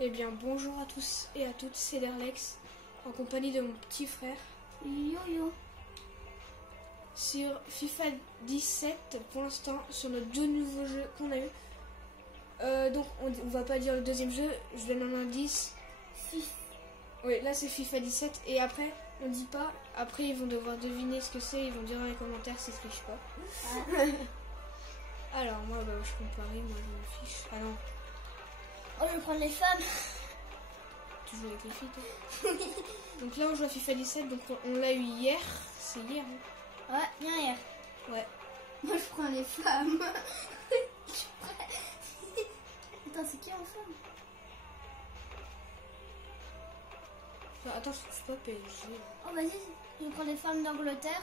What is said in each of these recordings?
Eh bien, bonjour à tous et à toutes, c'est Derlex, en compagnie de mon petit frère. Yo-yo. Sur FIFA 17, pour l'instant, sur nos deux nouveaux jeux qu'on a eu. Donc, on va pas dire le deuxième jeu, je donne un indice. Oui, là c'est FIFA 17, et après, on dit pas. Après, ils vont devoir deviner ce que c'est, ils vont dire dans les commentaires si je triche pas. Alors, moi, je compare, moi je m'en fiche. Ah non. Oh, je vais prendre les femmes. Tu joues avec les filles, toi? Donc là, on joue à FIFA 17, donc on l'a eu hier. C'est hier, hein? Ouais, bien hier. Ouais. Moi, je prends les femmes. Attends, c'est qui en femme? Attends, je trouve pas PSG. Oh, vas-y, je prends les femmes d'Angleterre.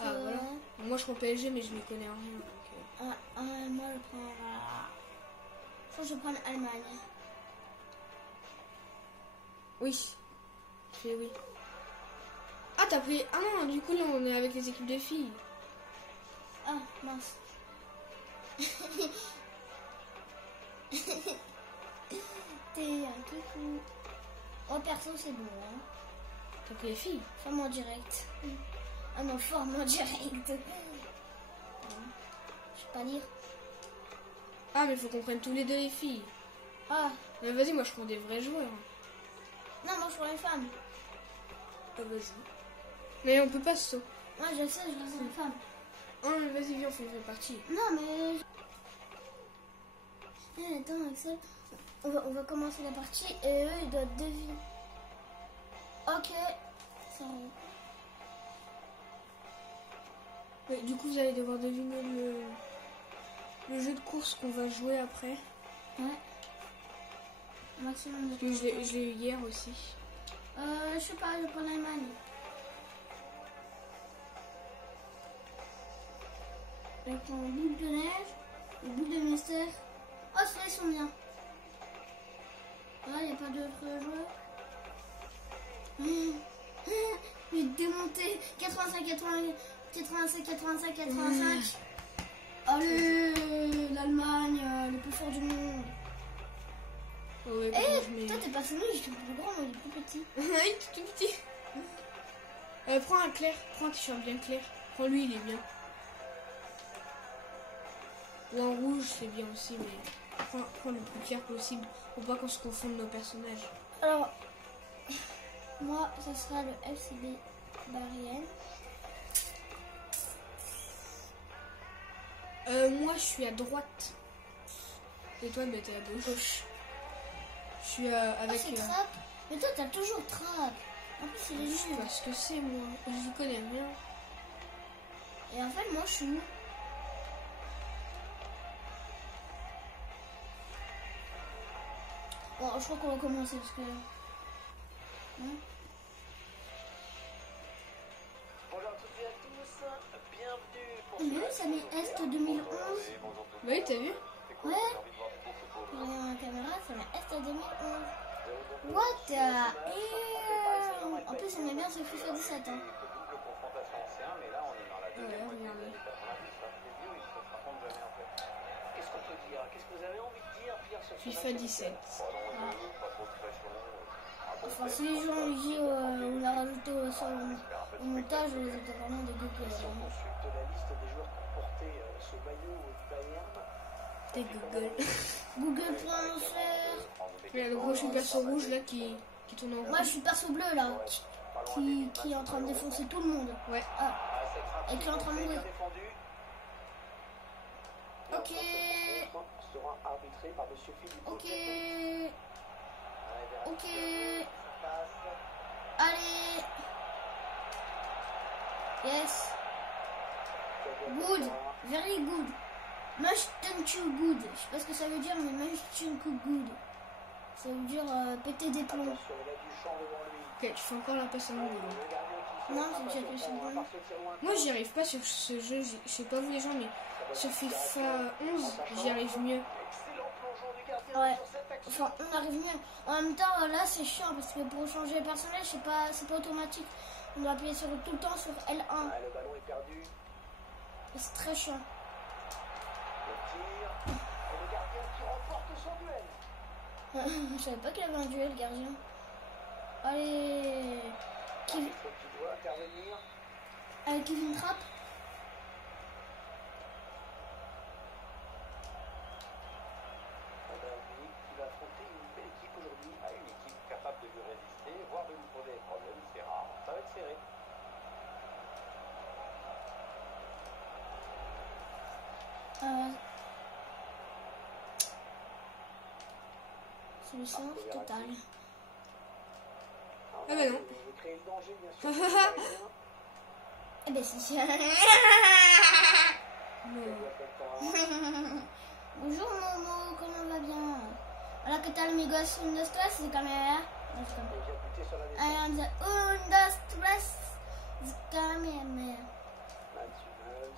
Ah, voilà. Moi, je prends PSG, mais je m'y connais en rien. Donc, moi, je prends... Je pense que je prends l'Allemagne. Oui. C'est oui. Ah, t'as pris... Ah non, du coup, là, on est avec les équipes de filles. Ah, mince. T'es un peu fou. Oh, perso, c'est bon. Hein. T'as pris les filles? Forme en direct. Ah non, forme en direct. Je sais pas lire. Ah, mais faut qu'on prenne tous les deux les filles. Ah. Mais vas-y, moi, je prends des vrais joueurs. Non, moi, je prends les femmes. Ah, vas-y. Mais on peut pas se sauter. Moi, je sais, je prends les femmes. Ah, mais vas-y, viens, on fait une partie. Non, mais... attends, Axel. On va commencer la partie et eux, ils doivent deviner. Ok. Ça va. Ouais, du coup, vous allez devoir deviner le jeu de course qu'on va jouer après. Ouais. Maximum de... Parce que je l'ai eu hier aussi. Je sais pas, je prends l'Allemagne. Avec ton boule de neige, le boule de mystère. Oh, ceux-là, ils sont bien. Là, il n'y a pas d'autres joueurs. Je vais démonter. 85, 85, 85, 85. Allez, l'Allemagne, le plus fort du monde. Oh, ouais, toi, t'es personnage, je suis plus grand, moi, il est plus petit. Il est tout petit. Prends un clair, prends un t-shirt bien clair. Prends lui, il est bien. Ou en rouge, c'est bien aussi, mais prends le plus clair possible pour pas qu'on se confonde nos personnages. Alors, moi, ça sera le FCB Barienne. Moi, je suis à droite. Et toi, mais t'es à gauche. Je suis avec... c'est Trapp. Mais toi, t'as toujours Trapp. En plus, il est nul. Je sais pas ce que c'est, moi. Je connais rien. Et en fait, moi, je suis où? Bon, je crois qu'on va commencer parce que... Bonjour à toutes et à tous, bienvenue pour mais oui, ça met Est 2011. Oui, t'as vu? Ouais. Regarde la caméra, ça met Est 2011. What the hell? En plus, on est bien sur FIFA 17. Hein. Ouais, regardez. Qu'est-ce qu'on peut dire? Qu'est-ce que vous avez envie de dire sur FIFA 17. Enfin, si les gens lui disent on l'a rajouté sur le montage, c'était vraiment des Google. Si on consulte la liste des joueurs qui ont porté ce maillot du Bayern, T'es Google. Google.fr. Regarde, moi je suis perso rouge là qui tourne en rouge. Moi je suis perso bleu là, qui est en train de défoncer tout le monde. Ouais. Ah, et qui est en train de mourir. Ok. sera arbitré par monsieur Philippe. Ok. Ok. Allez. Yes. Good. Very good. Much thank you good. Je sais pas ce que ça veut dire, mais much thank you good. Ça veut dire péter des plombs. Ok, tu fais encore la passe en haut. Non, c'est déjà que c'est bon. Moi j'y arrive pas sur ce jeu, je sais pas vous les gens, mais sur FIFA 11 j'y arrive mieux. Ouais, enfin on arrive mieux. En même temps là c'est chiant parce que pour changer les personnages c'est pas automatique. On doit appuyer tout le temps sur L1. Le ballon est perdu. C'est très chiant. Le tir. Et le gardien qui remporte son duel. Je savais pas qu'il y avait un duel gardien. Allez. Kevin. Tu dois intervenir. Allez, Kevin Trapp. Lui, qui va affronter une belle équipe aujourd'hui. Ah, une équipe capable de lui résister, voire de lui poser des problèmes. C'est rare. Ça va être serré. C'est le sens total. Ah bah non. Je veux créer le danger, bien sûr. Eh ben si. Bonjour Momo, comment va bien? Hola, ¿qué tal amigos? Un, dos, tres, de caméra. Un, dos, tres, de caméra.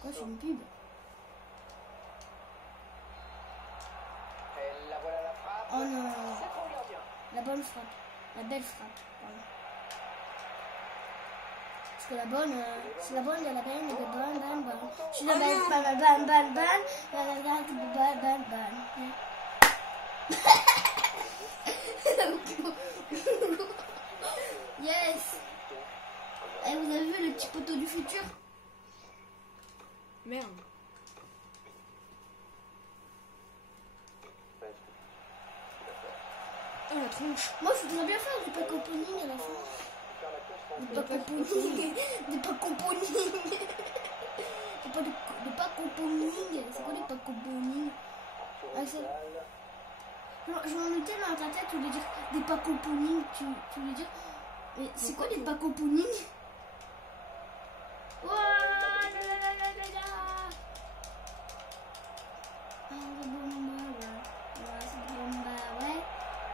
Quoi, je suis une pub? La voilà la frappe. Oh non. C'est pour le gardien. La bonne frappe. La belle frappe. Pardon. Parce que la bonne, c'est la bonne, il y a la bonne, il y a la bonne. Je suis la bonne, Yes. Et vous avez vu le petit poteau du futur? Merde. Oh la tronche. Moi je voudrais bien faire du pack opening à la fin. Du pack opening. Du pack opening. Du pack opening. C'est quoi des pack opening? Je m'en étais dans ta tête, tu voulais dire des pack opening. Tu voulais dire. Mais c'est quoi des pack opening?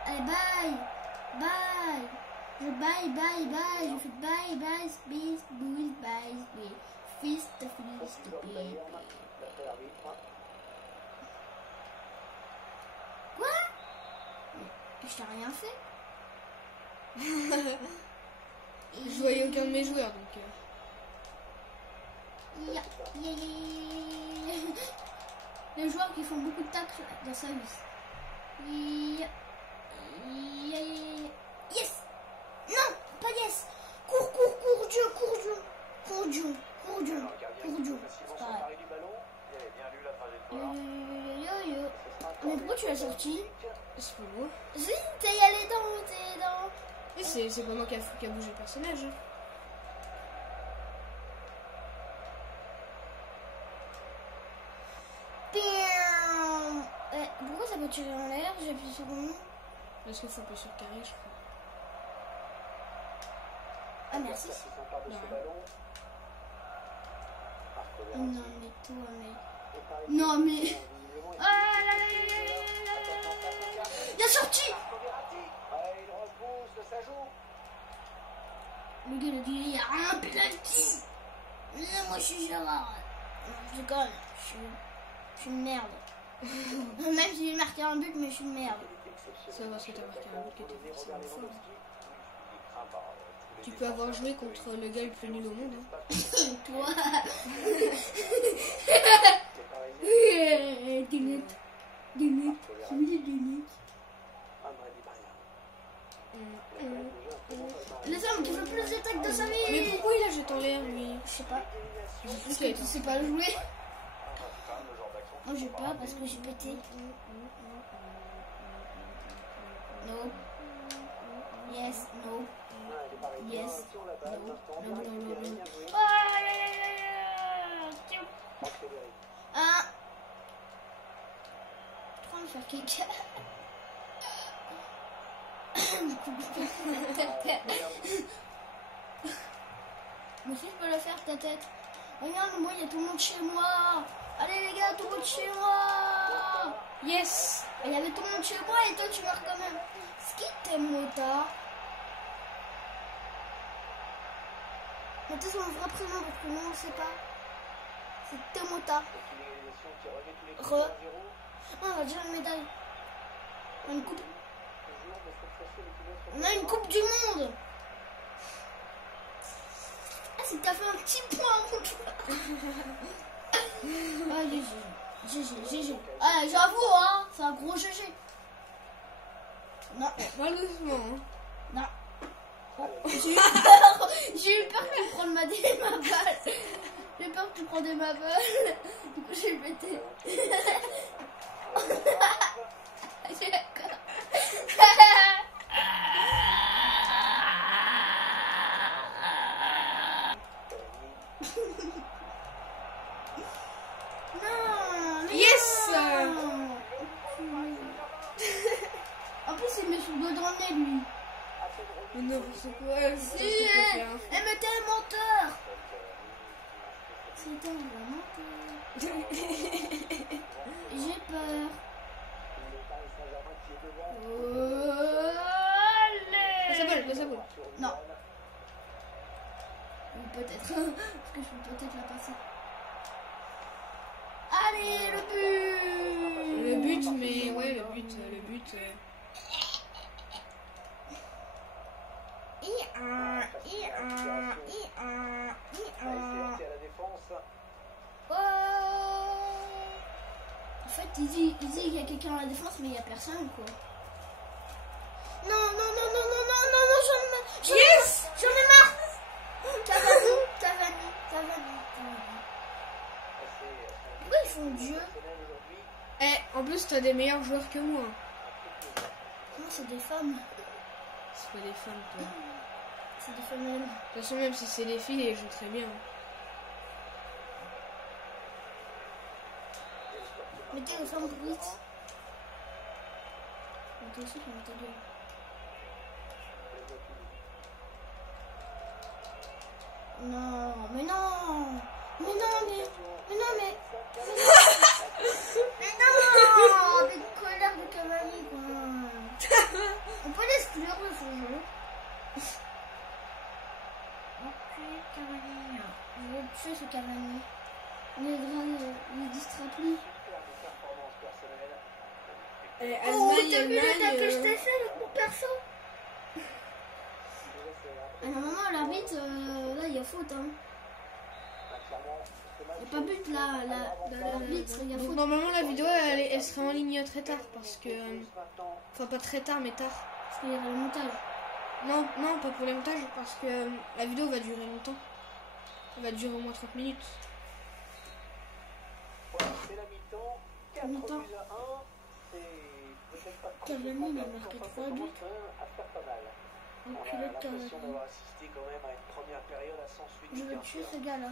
Allez, bye! Bye! Je bye! Je fais bye! Bis, bouille, bye! Fist, baby. Quoi? Je t'ai rien fait? Je voyais aucun de mes joueurs donc. Les joueurs qui font beaucoup de tacles dans sa vie. Yes! Non! Pas yes! Cours, Dieu! C'est pareil. Mais pourquoi tu l'as sorti? C'est pas moi. Si, t'es allé dans. Et c'est pas moi qui a bougé le personnage. Pourquoi ça peut tirer en l'air? J'ai appuyé sur mon. Parce qu'il faut appuyer sur carré, je crois. Ah merci. Non mais toi mais. Non mais. Il a sorti. Le gars il a dit il y a un penalty. Moi je suis Gérard. Je déconne. Je suis une merde. Même si j'ai marqué un but, mais je suis une merde. Ça va, parce que t'as marqué un but qui était forcément fort. Tu peux avoir joué contre le gars le plus nul au monde. Hein. Toi. Les hommes qui font plus d'attaques de sa vie. Mais pourquoi il a jeté en l'air lui? Je sais pas. Parce que tu sais pas jouer. Moi j'ai peur parce que j'ai pété. No. Yes, no. Yes. No. Un. 3 me faire kick. Mais si je peux le faire ta tête. Regarde, moi il y a tout le monde chez moi. Allez les gars, tout le monde chez moi. Yes. Il y avait tout le monde chez moi et toi tu meurs quand même. Ce qui t'aime motard. Mettez son vrai prénom parce que nous on sait pas. C'est Temota. On a déjà une médaille. On a une coupe. On a une coupe du monde. Ah c'est que t'as fait un petit point mon joueur. Ah GG. Ah j'avoue hein, c'est un gros GG. Non. Pas doucement. Hein. Non. Oh. J'ai eu peur que tu prennes ma balle. J'ai eu peur que tu prennes ma balle. Du coup, j'ai pété. J'ai d'accord. Non, mais Yes. non. En plus, il met son doigt dans le nez, lui. Mais non, c'est quoi? Si, C'est ce qu'on peut faire. elle mettait le menteur. C'est un vrai menteur. J'ai peur. Passe la balle, passe la balle. Non. Ou peut-être. Parce que je peux peut-être la passer. Allez, le but. Le but, mais ouais, le but. Rester à la défense. Oh. En fait, il dit qu'il y a quelqu'un à la défense, mais il n'y a personne, quoi. Non, Yes. j'en ai marre. Cavani. Pourquoi ils font Dieu? Eh, en plus, t'as des meilleurs joueurs que moi. Non, c'est des femmes. C'est pas des femmes, toi. C'est des femelles. De toute façon, même si c'est des filles, elles jouent très bien. Mettez les femmes bruites. Mettez aussi, je mets ta gueule. Non, mais non. Mais non, des colères de Cavani, quoi. On peut l'exclure de son jeu. Ok, Cavani. Je vais tuer ce Cavani. Il distrait plus. Eh, Oh, Allemagne, t'as vu l'attaque que je Allemagne. t'ai fait avec mon perso? Ah, normalement, l'arbitre, là, il y a faute, hein. Il n'y a pas but, là, l'arbitre, il y a Donc faute. normalement la vidéo elle sera en ligne très tard parce que... Enfin pas très tard mais tard. Parce qu'il y aura le montage. Non, pas pour les montages parce que la vidéo va durer longtemps. Elle va durer au moins 30 minutes. Voilà, c'est la mi-temps. 4 Mi-temps. buts à 1. C'est peut-être pas Cavani, il a marqué 3 buts. à faire pas mal. On a Enculé de l'impression Cavani. d'avoir assisté quand même à une première période à sens Je unique. veux tuer ce gars-là.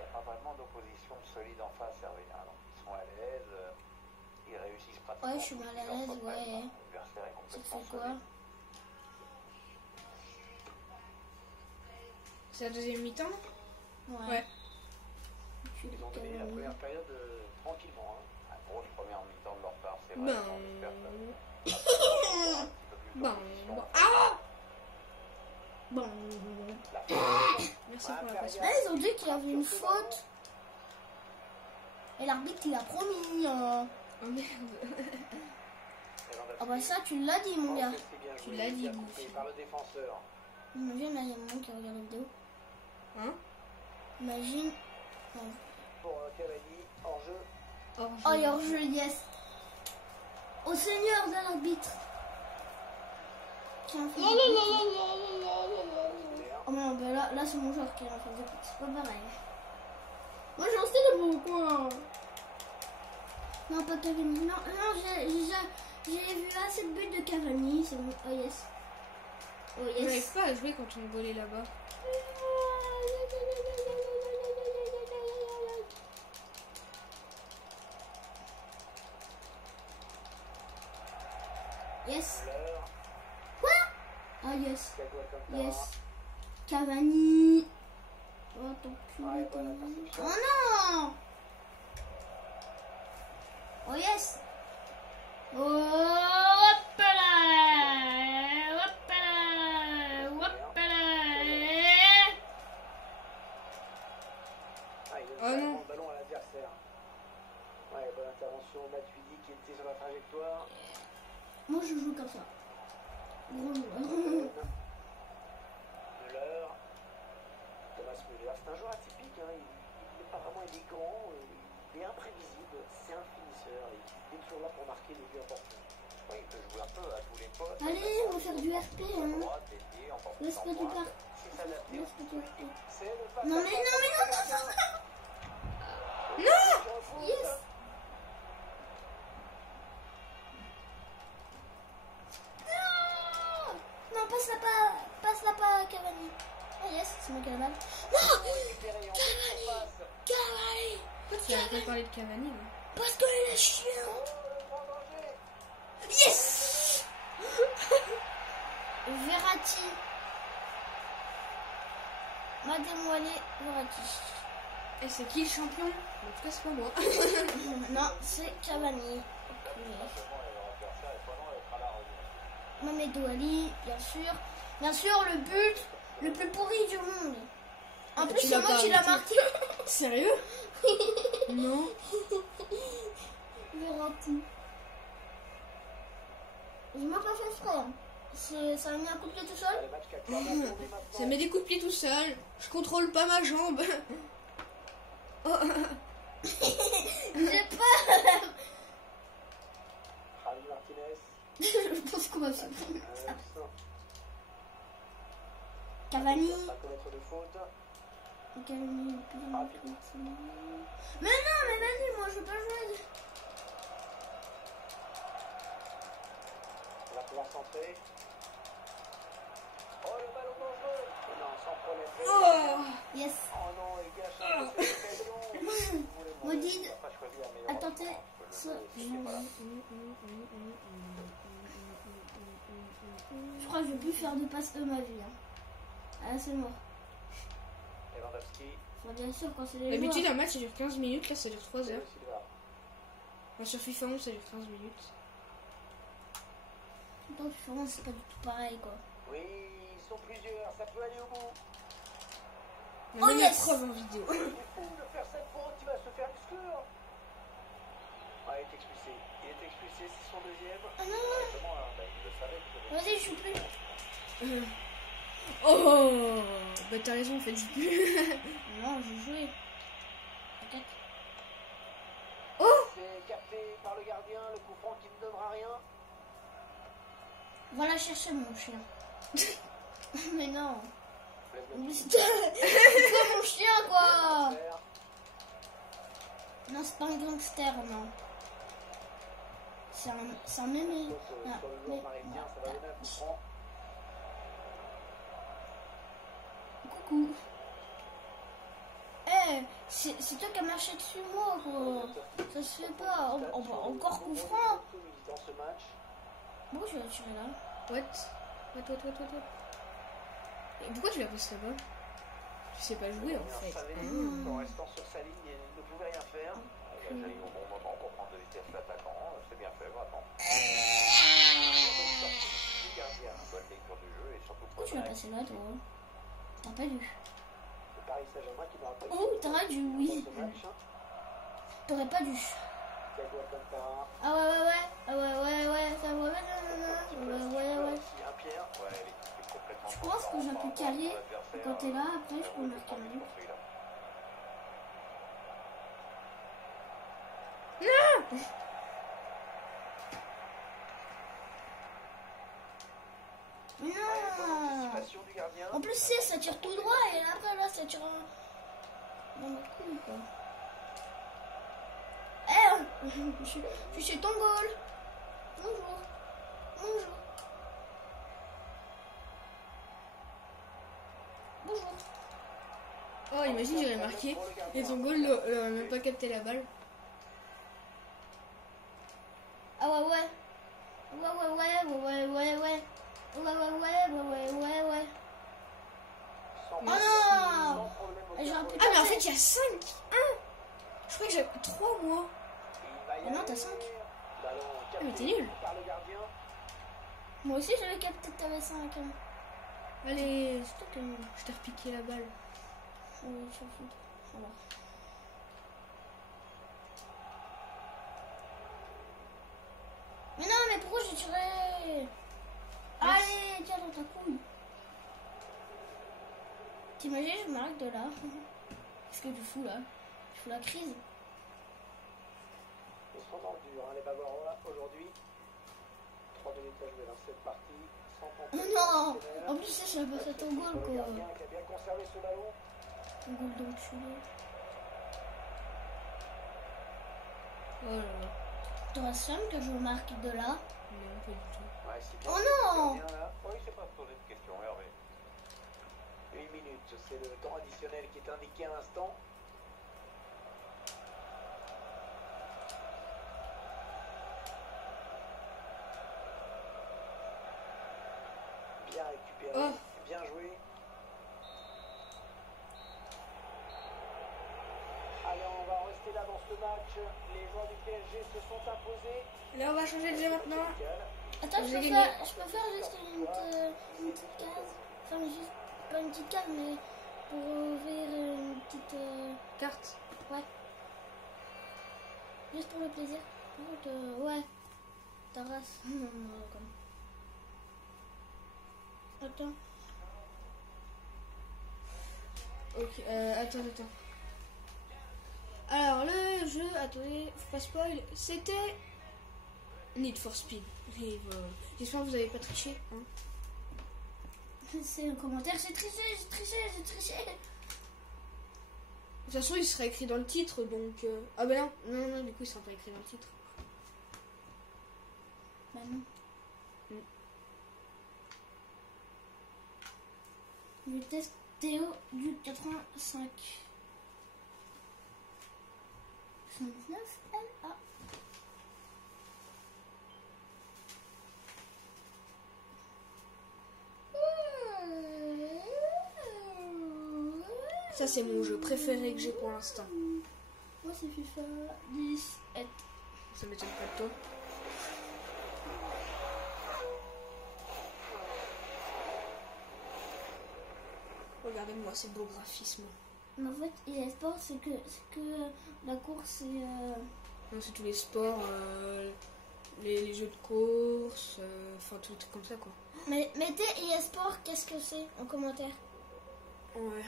Il n'y a pas vraiment d'opposition solide en face, Hervé. Donc ils sont à l'aise, ils réussissent pratiquement. Ouais, je suis mal à l'aise, ouais. L'adversaire est Ça te complètement fait quoi? solide. C'est la deuxième mi-temps. Ouais. Enculé Ils ont de gagné la Cavani. première période tranquillement. Hein. Une grosse première mi-temps de leur part, c'est vrai. Ben... On espère que un peu plus Ben... d'opposition. Ah. Bon. Merci pour la passion. Là, ils ont dit qu'il y avait une faute. Et l'arbitre, il a promis. Oh merde. Ah bah ça, tu l'as dit, mon gars. Tu l'as dit, coupé par le défenseur. Imagine, là, il y a un moment qui regarde la vidéo. Hein? Imagine. Pour Cavani, hors jeu. Oh, il y a hors-jeu, yes. Au seigneur de l'arbitre. Qui a un fait de Oh non, bah là c'est mon joueur qui a un fait de but. C'est pas pareil. Moi j'en sais le mot, quoi. Non, pas Cavani. Non, j'ai vu assez de buts de Cavani. C'est bon. Oh yes. Oh yes. J'arrive pas à jouer quand on volait là-bas. Yes. L'heure, Quoi? Oh yes. Thiago Alcantara. Yes. Cavani. Oh ton cul, Ouais, bonne Cavani. interception. Oh non. Oh yes. Oh, hop là. Hop là. Hop là. Ah, il donne Oh non. carrément le ballon à l'adversaire. Ouais, bonne intervention. Matuidi qui était sur la trajectoire. Moi je joue comme ça. Gros joueur. Müller. Thomas Müller. C'est un joueur atypique. Hein. Il n'est pas vraiment élégant. Il est imprévisible. C'est un finisseur. Il est toujours là pour marquer des buts importants. Ouais, il peut jouer un peu à tous les postes. Allez, on va faire du RP. Hein. Droite, ailier, en portant Laisse pas du pointe. par. Si s'adapter Laisse pas du RP. c'est le pas. Non, mais non, mais non, non, non, non. Non. Yes. Non. Non, passe-la pas, Cavani. Ah yes, c'est moi qui ai la balle. Non. Cavani. Cavani. Pourquoi tu as pas parlé de Cavani là? Parce qu'il est chiant. Yes. Verratti. Mademoiselle Verratti. Et c'est qui le champion? En tout cas, c'est pas moi. Non, c'est Cavani. Mamadou Ali, bien sûr. Bien sûr, le but le plus pourri du monde. En plus, Tu c'est l'as moi pas qui l'a arrêté. marqué. Sérieux? Non. Verratti. Je m'ai pas fait exprès. Hein. Ça a mis un coup de pied tout seul. Ça met des coups de pied tout seul. Je contrôle pas ma jambe. Oh. J'ai peur. Javi Martinez. Je pense qu'on va faire ça. Cavani. Pas commettre de faute. Cavani. Mais non, mais vas-y, moi je veux pas jouer. On va pouvoir centrer. Oh, le ballon dangereux. Non, sans problème. Oh. Yes. Oh non, il gâche un peu cette occasion. Maudit. Il n'a pas choisi la meilleure Attendez. option. Ça. C'était pas là. Je crois que je vais plus faire de passe de ma vie. Hein. Ah, c'est mort. Lewandowski. Enfin, bien sûr, quand c'est les D'habitude, joueurs. un match ça dure 15 minutes. Là, ça dure 3 heures. Silva. Enfin, sur FIFA 11, ça dure 15 minutes. Donc, c'est pas du tout pareil, quoi. Oui, ils sont plusieurs, ça peut aller au bout. On a Oh, même yes. la preuve en vidéo. Il est fou de faire cette faute, il va se faire exclure. Ah, il est expulsé. Il est expulsé, c'est son deuxième. Ah non, non. Comment, hein, bah, il le savait. que- Vas-y, je joue plus. Oh. Bah, t'as raison, en fait, je joue plus. Non, je jouais. T'inquiète. C'est capté par le gardien, le coup franc qui ne donnera rien. Va la chercher, mon chien. Mais non. Blaise C'est quoi mon chien, quoi? Gagnon. Non, c'est pas un gangster, non. C'est un mémé. Ah, Sur le mais- joueur parisien, ça va donner un coup franc. Coucou. Eh, c'est toi qui as marché dessus, moi, quoi. Ça se fait pas. Encore coup franc. Dans ce match. Bon, je vais la tirer là. What? Et pourquoi tu la poses là-bas? Tu sais pas jouer, en fait. En restant sur sa ligne, il ne pouvait rien faire. Il a jailli au bon moment pour prendre de vitesse l'attaquant. C'est bien fait, vraiment. Bonne sortie du gardien, bonne lecture du jeu et surtout Pourquoi tu l'as passé là, toi? T'as pas dû. le Paris Saint-Germain qui n'aura pas Oh, t'aurais dû, oui. ce match. T'aurais pas dû. Thiago Alcantara. Ah ouais. Ah ouais, ça va. Ouais. Ici, un Pierre. Ouais, il est complètement Je pense que j'ai pu carrer quand t'es là, après je peux marquer un but. Mais non. Du gardien. En plus, ça tire tout droit et après là, ça tire dans notre couille, quoi. Eh, je suis chez ton goal. Bonjour. Oh, imagine, j'aurais marqué. Et ton goal n'aurait même pas capté la balle. Ah ouais. Oh non. J'ai un peu Ah, mais en fait, il y a 5. 1. Je crois que j'ai 3 moi. Ah non, t'as 5. Ah, mais t'es nul. Moi aussi, j'avais capté que t'avais 5. Allez, c'est toi qui je t'ai repiqué la balle. Oui, je m'en fous. Voilà. Mais non, mais pourquoi j'ai tiré? Allez, tiens dans ta couille. T'imagines, je m'arrête de là. Qu'est-ce que tu fous là? Tu fous la crise? Ils sont dans le dur, hein, les Bavarois aujourd'hui. 3 3 minutes à jouer dans cette partie. Sans Oh non! En plus, ça, je passe à ton goal, quoi. Le gardien qui a bien conservé ce ballon. Un goal d'enculé. Oh là là. T'auras somme que je marque de là? Non, pas du tout. Ouais, c'est Oh bien, non! c'est bien, là. Oui, c'est pas posé de question, Hervé. 1 minute, c'est le temps additionnel qui est indiqué à l'instant. Bien récupéré, Oh. bien joué. Allez, on va rester là dans ce match. Les joueurs du PSG se sont imposés. Là, on va changer de jeu maintenant. Attends, J'ai gagné. je peux faire juste une petite case. Enfin, juste, pas une petite case, mais pour ouvrir une petite... Carte. Ouais. Juste pour le plaisir. Par contre, ouais. Ta race. Attends. Ok, attends. Alors, le jeu, attendez, faut pas spoil, c'était Need for Speed. Et voilà. J'espère que vous avez pas triché. Hein. C'est un commentaire. J'ai triché. De toute façon, il sera écrit dans le titre, donc... Ah bah non, du coup, il sera pas écrit dans le titre. Bah non. Le test Théo du 85. 79 LA. Ça, c'est mon jeu préféré que j'ai pour l'instant. Moi, c'est FIFA 17. Ça m'étonne pas de toi. Regardez-moi ces beaux graphismes. Mais en fait, e-sport, c'est que la course et... Non, c'est tous les sports, les jeux de course, enfin tout truc comme ça quoi. Mais mettez e-sport, qu'est-ce que c'est en commentaire? Ouais.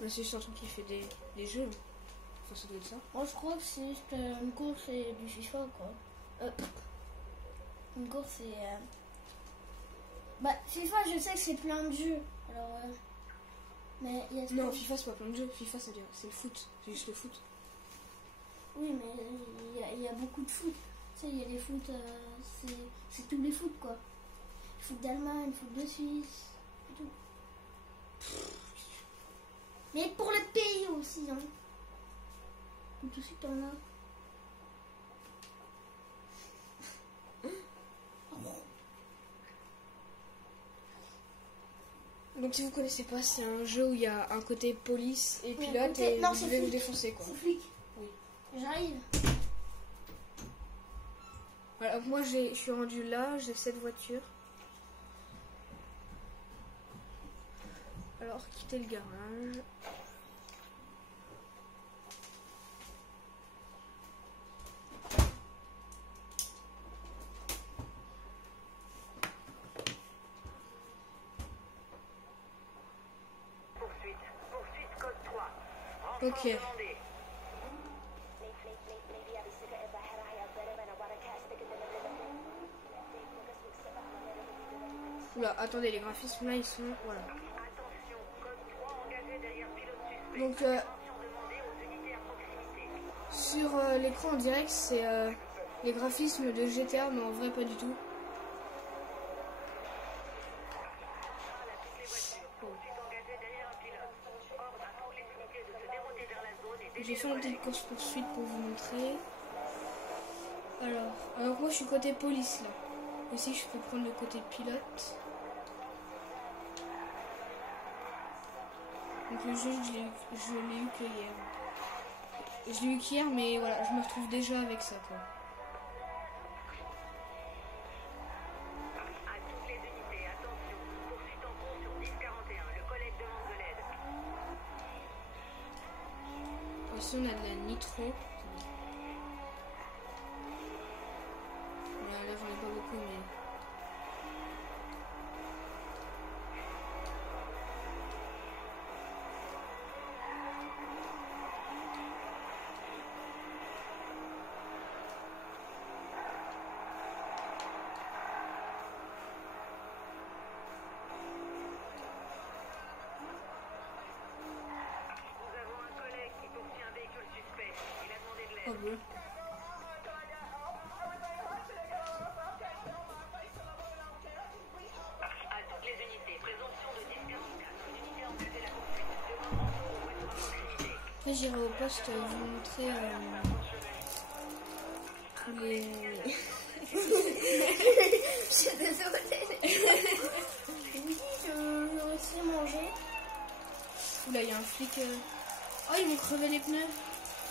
Mais c'est juste un truc qui fait des jeux. Enfin, ça doit être ça. Moi, je crois que c'est juste une course et du FIFA, quoi. Une course et... Bah, FIFA, je sais que c'est plein de jeux. Alors, mais e-sport... Non, FIFA, c'est pas plein de jeux. FIFA, c'est le foot. C'est juste le foot. Oui, mais il y a beaucoup de foot. Tu sais, il y a les foot... c'est tous les foot, quoi. Foot d'Allemagne, foot de Suisse, et tout. Mais pour le pays aussi, hein. Tout aussi, t'en as. Donc si vous connaissez pas, c'est un jeu où il y a un côté police et Oui, pilote côté- et non, vous c'est devez vous flic. défoncer quoi. C'est flic. Oui. J'arrive. Voilà, moi je suis rendu là, j'ai cette voiture. Alors quittez le garage. Poursuite code 3. Ok. Demandé. Oula, attendez, les graphismes là ils sont... Voilà. Attention, code 3 engagé derrière pilote suspect. Donc Attention demandée aux unités à proximité. sur l'écran en direct c'est les graphismes de GTA mais en vrai pas du tout. Poursuite engagée derrière un pilote. Ordre à tous les unités de se dérouler vers la zone et J'ai d'aider fait le une petite relais. course poursuite pour vous montrer. Alors moi je suis côté police là. Ici je peux prendre le côté pilote. Donc le jeu je l'ai eu que hier. Je l'ai eu qu'hier mais voilà, je me retrouve déjà avec ça quoi. À toutes les unités, attention. Poursuite en cours sur 1041. Le collègue demande de l'aide. Ici on a de la nitro. Là j'en ai pas beaucoup mais... Oh, bleu. À toutes les unités, présomption de 10-44. Unité engagée la poursuite. Demande renfort aux voitures à proximité. Après, j'irai au poste vous montrer tous les. Je suis désolée. Oui, je sais manger. Oula, il y a un flic. Oh, ils m'ont crevé les pneus.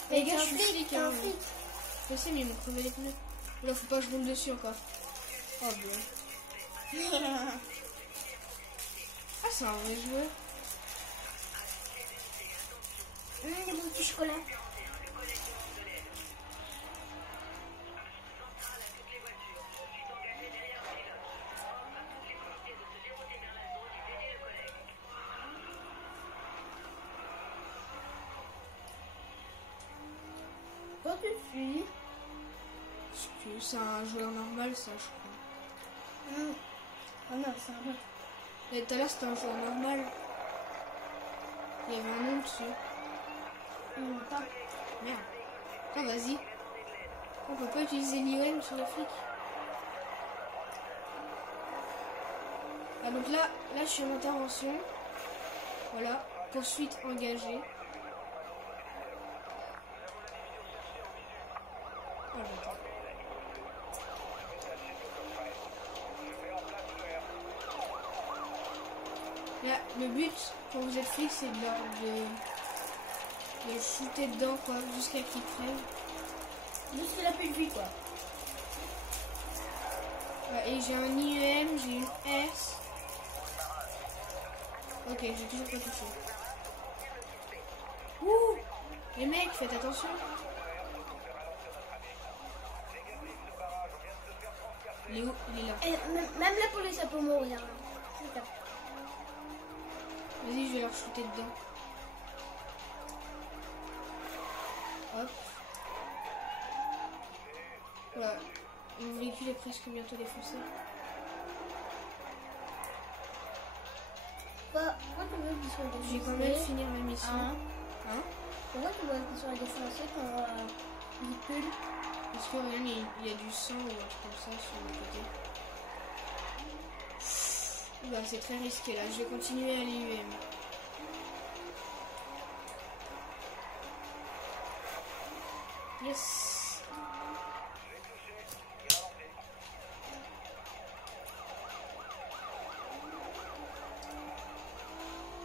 Les gars, je suis flic. Hein. Je sais, mais ils m'ont crevé les pneus. Oula, faut pas que je roule dessus encore. Oh, bleu. Ah, c'est un vrai joueur. Des bouts de chocolat. Quand tu suis. C'est un joueur normal, ça, je crois. Ah non, c'est un autre. Et tout à l'heure, c'était un joueur normal. Il y avait un nom dessus. Attends. Merde. Ah, vas-y. On peut pas utiliser l'IOM sur les flics. Ah, donc là, je suis en intervention. Voilà. Poursuite engagée. Oh, j'attends. Là, le but, quand vous êtes flic, c'est de shooter dedans, quoi, jusqu'à qu'il crève. Juste qu'il a plus de vie, quoi. Ouais, et j'ai un IEM, j'ai une S. Ok, j'ai toujours pas touché. Ouh! Les mecs, faites attention. Il est où? Il est là. Et même la police, elle peut mourir. Vas-y, je vais leur shooter dedans. Hop. Voilà. Mon véhicule est presque bientôt défoncé. Pourquoi tu veux qu'ils soient défoncés? Je vais quand même finir ma mission. Hein? Pourquoi tu veux qu'ils soient défoncés quand véhicule? Parce que regarde, il y a du sang ou un truc comme ça sur le côté. Bah, c'est très risqué là. Je vais continuer à l'IUM. Yes.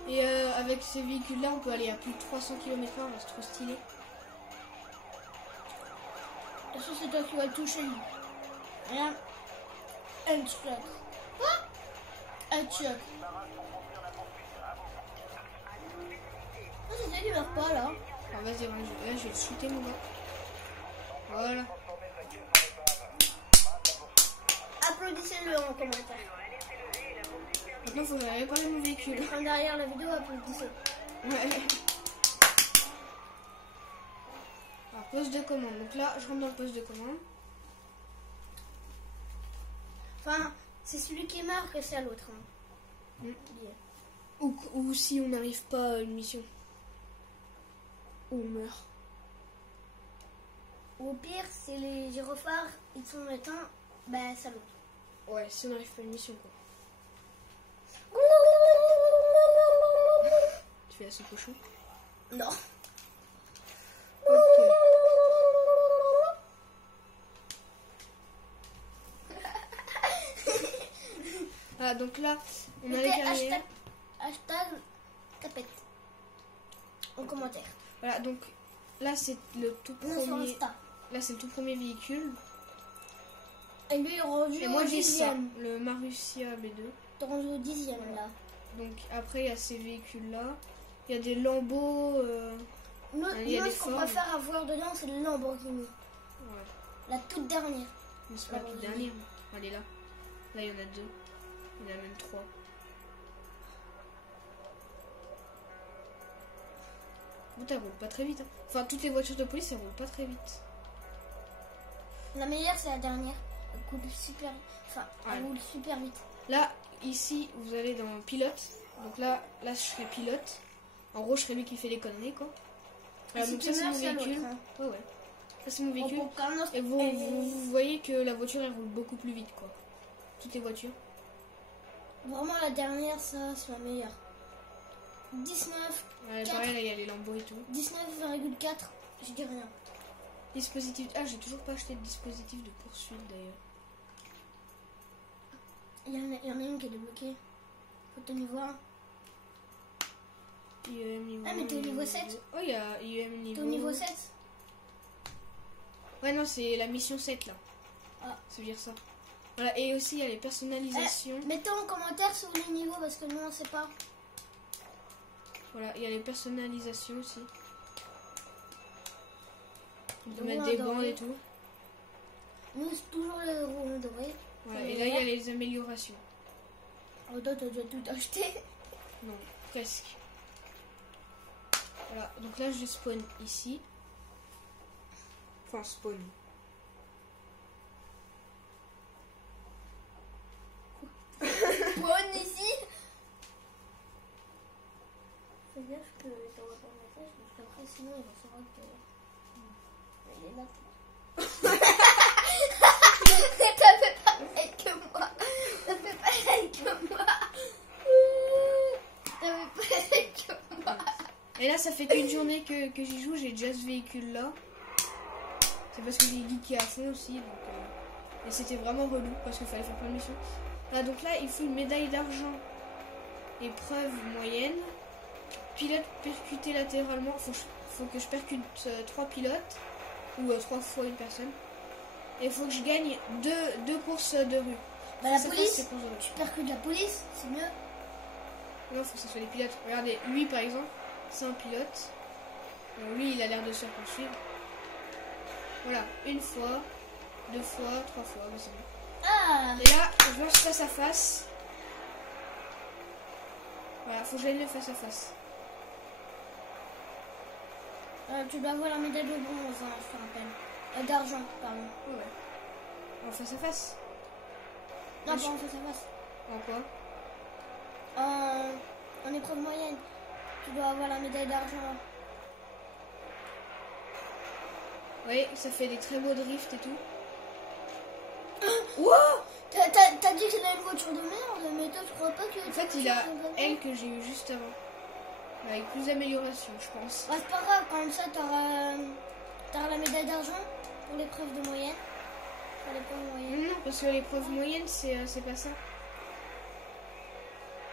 Et avec ces véhicules-là, on peut aller à plus de 300 km/h. C'est trop stylé. Est-ce que c'est toi qui vas le toucher? Rien. Un choc. Quoi? Un choc. Oh, c'est toi qui meurt pas là. Alors vas-y, là je vais le shooter mon gars. Voilà. Applaudissez-le en commentaire. Maintenant, faut que j'aille réparer mon véhicule. En derrière la vidéo, applaudissez. Ouais. Alors, poste de commande. Donc là, je rentre dans le poste de commande. Enfin, c'est celui qui meurt que c'est à l'autre. Hein. Ou si on n'arrive pas à une mission. Ou on meurt. Ou au pire, si les gyrophares ils sont éteints, ben c'est à l'autre. Ouais, si on n'arrive pas à une mission quoi. Tu fais la soupe au chou? Non. Ok. Ah, donc là, on a les carrières. Hashtag tapette. En commentaire. Voilà, donc là, c'est le tout Non, sur premier. Insta. Là, c'est le tout premier véhicule. Et lui, il est rendu Et moi, au j'ai ça, 10e. le Marussia B2. T'es rendu au 10e là. Donc après, il y a ces véhicules-là. Il y a des Lambeaux. Nous, il y a des ce qu'on Ford. préfère avoir dedans, c'est le Lamborghini. Ouais. La toute dernière. Mais c'est pas la toute dernière. Elle est là. Là, il y en a deux. Il y en a même trois. Bon, elle roule pas très vite. Hein. Enfin, toutes les voitures de police, elles roulent pas très vite. La meilleure, c'est la dernière. Elle coule super... Enfin, elle Ouais. roule super vite. Là, ici, vous allez dans pilote. Donc là, je serai pilote. En gros, je serai lui qui fait les conneries, quoi. Et si donc tu ça, c'est meurs, mon c'est véhicule. l'autre, hein. Ouais, ouais. Ça c'est mon véhicule. Pour Carlos, Et vous voyez que la voiture elle roule beaucoup plus vite quoi. Toutes les voitures. Vraiment la dernière, ça c'est la meilleure. 19, Ouais, 4. pareil là il y a les lambeaux et tout. 19,4. Je dis rien. Dispositif. Ah j'ai toujours pas acheté de dispositif de poursuite d'ailleurs. Il y en a une qui est débloquée. Faut te niveau 1. IEM niveau Ah, mais t'es au niveau 7. Oh il y a IEM niveau. T'es au niveau 7. Ouais non c'est la mission 7 là. Ah. Ça veut dire ça. Voilà, et aussi il y a les personnalisations. Mettez en commentaire sur les niveaux parce que nous on sait pas. Voilà, il y a les personnalisations aussi. On peut Roues mettre des bandes dorées. et tout. Nous c'est toujours les roues dorées. Voilà, et là il y a les améliorations. Oh, toi t'as déjà tout acheté. Non, presque. Voilà, donc là je spawn ici. Enfin spawn. Bonne ici. Fais gaffe que t'envoies pas un message parce qu'après sinon il va savoir que. Il est là. T'as fait pareil que moi. T'as fait pareil que moi. T'as fait pareil que moi. Et là ça fait qu'une journée que j'y joue, j'ai déjà ce véhicule là. C'est parce que j'ai geeké à fond aussi. Donc, et c'était vraiment relou parce qu'il fallait faire plein de missions. Voilà, donc là il faut une médaille d'argent. Épreuve moyenne. Pilote percuté latéralement. Faut que je percute 3 pilotes. Ou 3 fois une personne. Et il faut que je gagne deux courses de rue. Bah la Ça, police, c'est courses de rue. tu percutes la police, c'est mieux. Non, faut que ce soit des pilotes. Regardez, lui par exemple, c'est un pilote. Bon, lui, il a l'air de se poursuivre. Voilà, une fois, 2 fois, 3 fois, mais c'est bon. Ah, Et là, je lance face à face. Voilà, faut que je gagne le face à face. tu dois avoir la médaille de bronze, hein, je te rappelle. D'argent, pardon. Ouais. En face à face. Non, Mais pas en face à face. En quoi? En épreuve moyenne, tu dois avoir la médaille d'argent. Oui, ça fait des très beaux drifts et tout. Wow, t'as dit qu'il a une voiture de merde, mais toi tu crois pas que... En fait, il a elle que j'ai eu juste avant. Avec plus d'amélioration, je pense. Ouais, c'est pas grave, comme ça t'auras la médaille d'argent pour l'épreuve de moyenne. Pour l'épreuve moyenne. Non, parce que l'épreuve moyenne, c'est pas ça.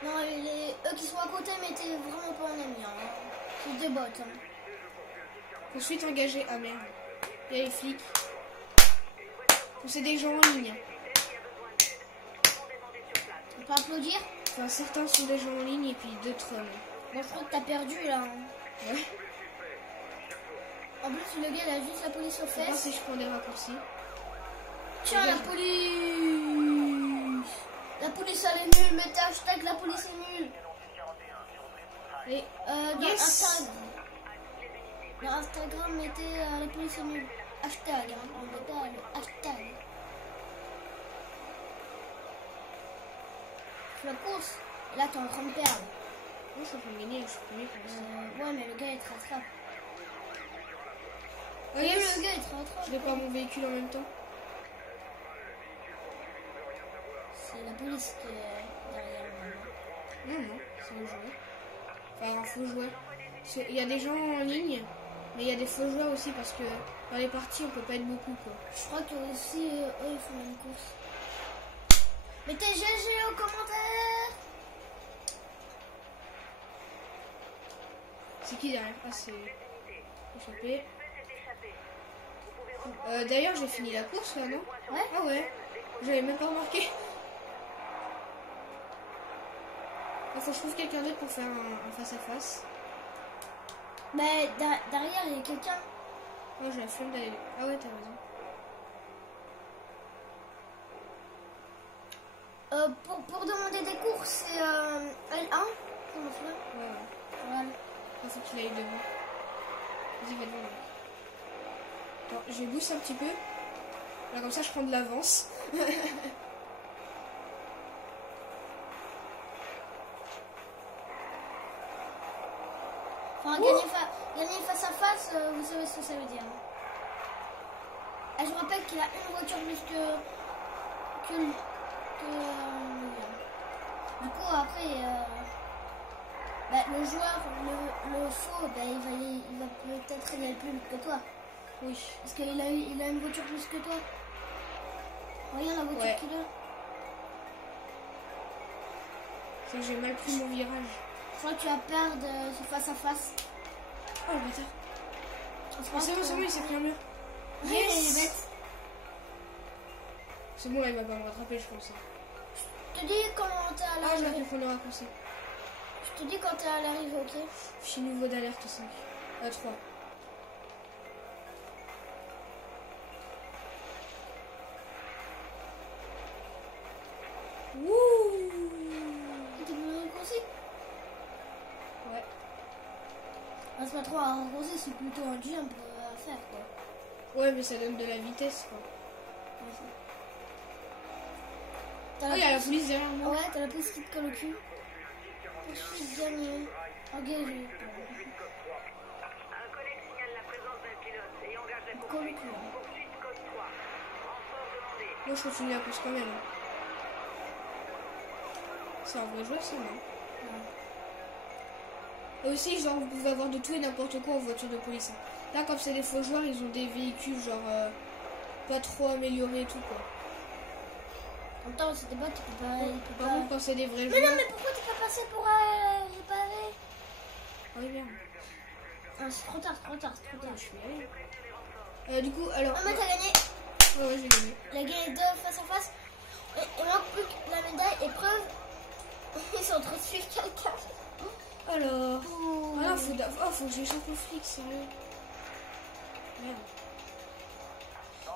Non, eux qui sont à côté, mais t'es vraiment pas un ami. Hein. C'est des bots. Hein. Poursuite engagée. Ah merde. Il y a les flics. C'est des gens en ligne. On peut applaudir. Enfin, certains sont des gens en ligne et puis d'autres non. Bon, je crois que t'as perdu là. Hein. Ouais. En plus, le gars il a juste la police aux Je sais pas fesses. si je prends des raccourcis. Tiens, la Regarde. police. La police elle est nulle, mettez hashtag la police est nulle. Et Dans Yes. Instagram. Dans Instagram, mettez la police est nulle. Hashtag, hein. On met pas le hashtag. C'est la course. Et là, t'es en train de perdre. moi, je suis en train de gagner. Je suis premier pour l'instant. Ouais, mais le gars il te rattrape. Oh, Oui, yes. le gars il te rattrape. Je vais pas mon véhicule en même temps. C'est la police qui est derrière moi. Non, non, c'est un joueur. Enfin, un faux joueur. Il y a des gens en ligne, mais il y a des faux joueurs aussi parce que dans les parties, on peut pas être beaucoup, quoi. Je crois que aussi eux ils font une course. Mettez GG aux commentaires. C'est qui derrière? Ah, c'est échappé. D'ailleurs, j'ai fini la course là, non? Ouais. Ah ouais, j'avais même pas remarqué. Il faut que je trouve quelqu'un d'autre pour faire un face-à-face. Mais derrière il y a quelqu'un. Moi, j'ai la flemme d'aller. Ah ouais, t'as raison. Pour demander des cours, c'est L1. Comment ça va? Ouais, ouais. Voilà. Il faut qu'il aille devant. Vas-y, va devant. Attends, je vais booster un petit peu. Là, comme ça, je prends de l'avance. Enfin, gagner face à face, vous savez ce que ça veut dire. je vous rappelle qu'il a une voiture plus que du coup, après, le joueur, le faux, il va peut-être aller plus vite que toi. Oui. Parce qu'il a une voiture plus que toi. Regarde la voiture Ouais. qu'il a. C'est que j'ai mal pris mon virage. Je crois que tu vas perdre ce face à face. Oh le bâtard. C'est bon, il s'est pris un mur. Yes. Il est bête. C'est bon, là, il va pas me rattraper, je pense. Je te dis quand t'es à Ah, j'ai l'arrivée. appris qu'on a raccourci. Je te dis quand t'es à l'arrivée, ok? Je suis niveau d'alerte 5. 3. Wouh. T'es plus raccourci? Ouais. Ah, c'est pas trop un raccourci, c'est plutôt un jump à faire, quoi. Ouais, mais ça donne de la vitesse, quoi. T'as Oh, il y a la police derrière moi. Ouais, t'as la police qui te colle au cul. Poursuite gagné. Ok, j'ai... Un collègue signale la présence d'un pilote et engage la Colle au poursuite. cul. Poursuite code 3. Renfort demandé. Moi, je continue la course quand même. Hein. C'est un vrai joueur, ça, non? Et aussi, genre, vous pouvez avoir de tout et n'importe quoi en voiture de police. Hein. Là, comme c'est des faux joueurs, ils ont des véhicules, genre, pas trop améliorés et tout, quoi. En même temps, c'était pas, tu peux pas... Par contre, quand c'est des vrais Mais joueurs... non, mais pourquoi t'es pas passé pour réparer? Ah oui, merde. Ah, c'est trop tard, c'est trop tard. Je suis allée. Du coup, alors... Non, mais t'as gagné. Ouais, j'ai gagné. Il a gagné 2 face à face. Et il manque plus que la médaille épreuve. Ils sont en train de suivre quelqu'un. Alors... Oh. Ah non, faut que j'échappe au flic, sérieux. Merde.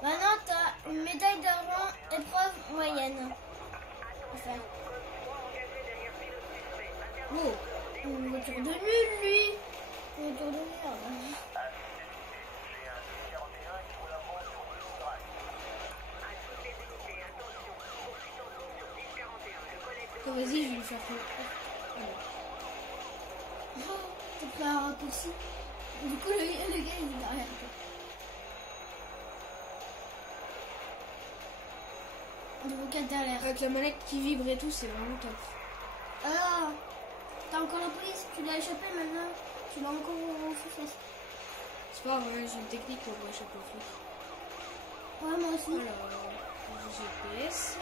Maintenant, t'as une médaille d'argent, épreuve moyenne. À faire. Oh. Une voiture de nul, lui. Une voiture de merde. Vas-y, je vais lui faire faire. Oh, t'as pris un raccourci. Du coup, le gars, il est derrière toi. Niveau 4 d'alerte. Avec la manette qui vibre et tout, c'est vraiment top. Alors, t'as encore la police, tu l'as échappé maintenant, tu l'as encore au feu. C'est pas vrai, j'ai une technique pour échapper au flic. Ouais, moi aussi. Alors, GPS.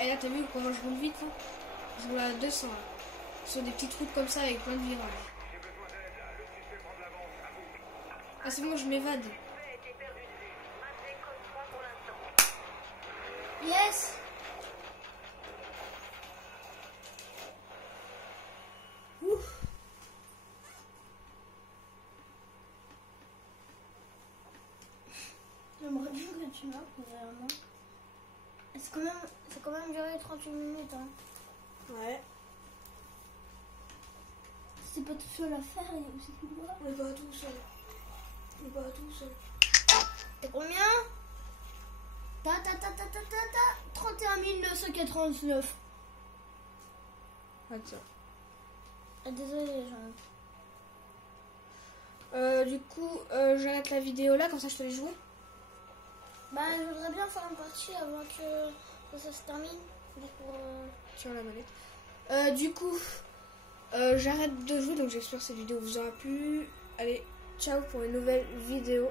Et là, t'as vu comment je roule vite, là? Je roule à 200, là. Sur des petites routes comme ça avec plein de virages. Ah, c'est bon, je m'évade. Yes. Ouf. J'aimerais bien que tu marques vraiment. C'est quand même duré 38 minutes. Hein. Ouais. C'est pas tout seul à faire, il y a aussi tout voir. On est pas tout seul. On est pas tout seul. T'as combien? Ta 31 999. Attends. Ah, désolé les gens. Du coup, j'arrête la vidéo là, comme ça je te laisse jouer. Bah, je voudrais bien faire une partie avant que ça se termine. Juste pour, Sur la manette. Du coup, j'arrête de jouer, donc j'espère que cette vidéo vous aura plu. Allez, ciao pour une nouvelle vidéo.